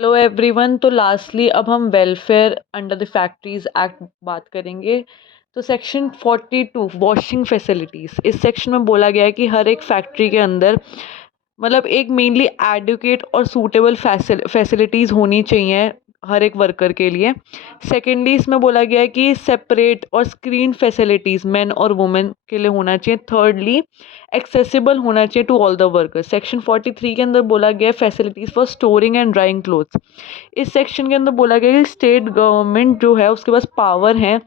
Hello everyone. तो lastly अब हम welfare under the factories act बात करेंगे। तो सेक्शन 42 वॉशिंग फैसिलिटीज़, इस सेक्शन में बोला गया है कि हर एक फैक्ट्री के अंदर मतलब एक मेनली एडुकेट और सूटेबल फैसिलिटीज़ होनी चाहिए हर एक वर्कर के लिए। सेकेंडली इसमें बोला गया है कि सेपरेट और स्क्रीन फैसिलिटीज़ मेन और वुमेन के लिए होना चाहिए। थर्डली एक्सेसिबल होना चाहिए to all the workers. Section 43 के अंदर बोला गया है facilities for storing and drying clothes. इस सेक्शन के अंदर बोला गया है कि स्टेट गवर्नमेंट जो है उसके पास पावर है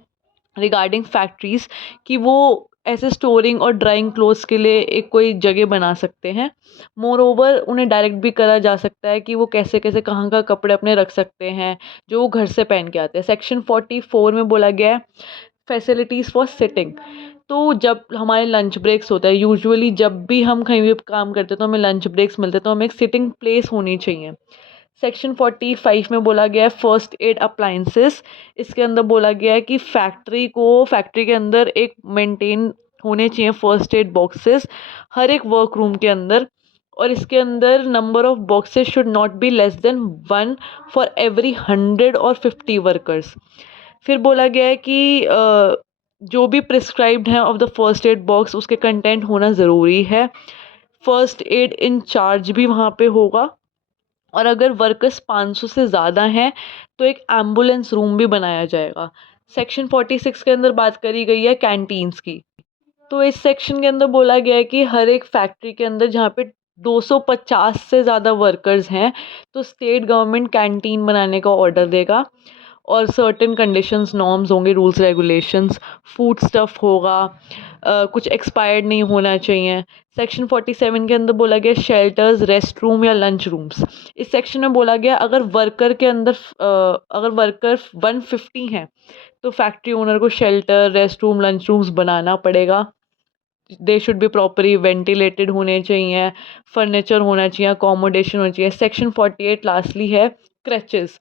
रिगार्डिंग फैक्ट्रीज़ कि वो ऐसे स्टोरिंग और ड्राइंग क्लोथ्स के लिए एक कोई जगह बना सकते हैं। मोर ओवर उन्हें डायरेक्ट भी करा जा सकता है कि वो कैसे कैसे कहाँ का कपड़े अपने रख सकते हैं जो वो घर से पहन के आते हैं। सेक्शन 44 में बोला गया है फैसिलिटीज़ फॉर सिटिंग। तो जब हमारे लंच ब्रेक्स होता है, यूजुअली जब भी हम कहीं भी काम करते हैं तो हमें लंच ब्रेक्स मिलते हैं, तो हमें एक सिटिंग प्लेस होनी चाहिए। सेक्शन 45 में बोला गया है फर्स्ट एड अप्लाइंसेस। इसके अंदर बोला गया है कि फैक्ट्री के अंदर एक मेंटेन होने चाहिए फर्स्ट एड बॉक्सेस हर एक वर्क रूम के अंदर। और इसके अंदर number of boxes should not be less than 1 for every 100 और 50 वर्कर्स। फिर बोला गया है कि जो भी प्रिस्क्राइब्ड है of the first aid box उसके कंटेंट होना ज़रूरी है। फर्स्ट एड इन चार्ज भी वहाँ पे होगा। और अगर वर्कर्स 500 से ज़्यादा हैं तो एक एम्बुलेंस रूम भी बनाया जाएगा। सेक्शन 46 के अंदर बात करी गई है कैंटीन्स की। तो इस सेक्शन के अंदर बोला गया है कि हर एक फैक्ट्री के अंदर जहाँ पे 250 से ज़्यादा वर्कर्स हैं तो स्टेट गवर्नमेंट कैंटीन बनाने का ऑर्डर देगा। और सर्टेन कंडीशंस नॉर्म्स होंगे, रूल्स रेगुलेशंस, फूड स्टफ़ होगा, कुछ एक्सपायर्ड नहीं होना चाहिए। सेक्शन 47 के अंदर बोला गया शेल्टर्स, रेस्ट रूम या लंच रूम्स। इस सेक्शन में बोला गया अगर वर्कर 150 हैं तो फैक्ट्री ओनर को shelter, rest room, lunch rooms बनाना पड़ेगा। They should be properly ventilated होने चाहिए, फर्नीचर होना चाहिए, अकोमोडेशन होना चाहिए। सेक्शन 48 लास्टली है क्रचेस।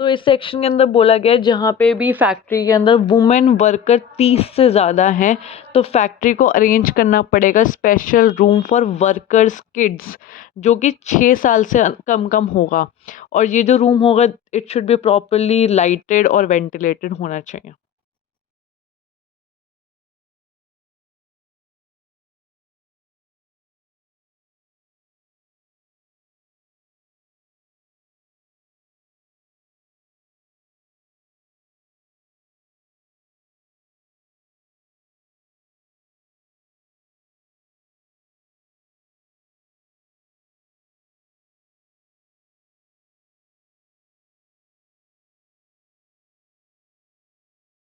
तो इस सेक्शन के अंदर बोला गया है जहाँ पे भी फैक्ट्री के अंदर वुमेन वर्कर 30 से ज़्यादा हैं तो फैक्ट्री को अरेंज करना पड़ेगा special room for workers kids जो कि 6 साल से कम कम होगा। और ये जो रूम होगा it should be properly lighted और वेंटिलेटेड होना चाहिए।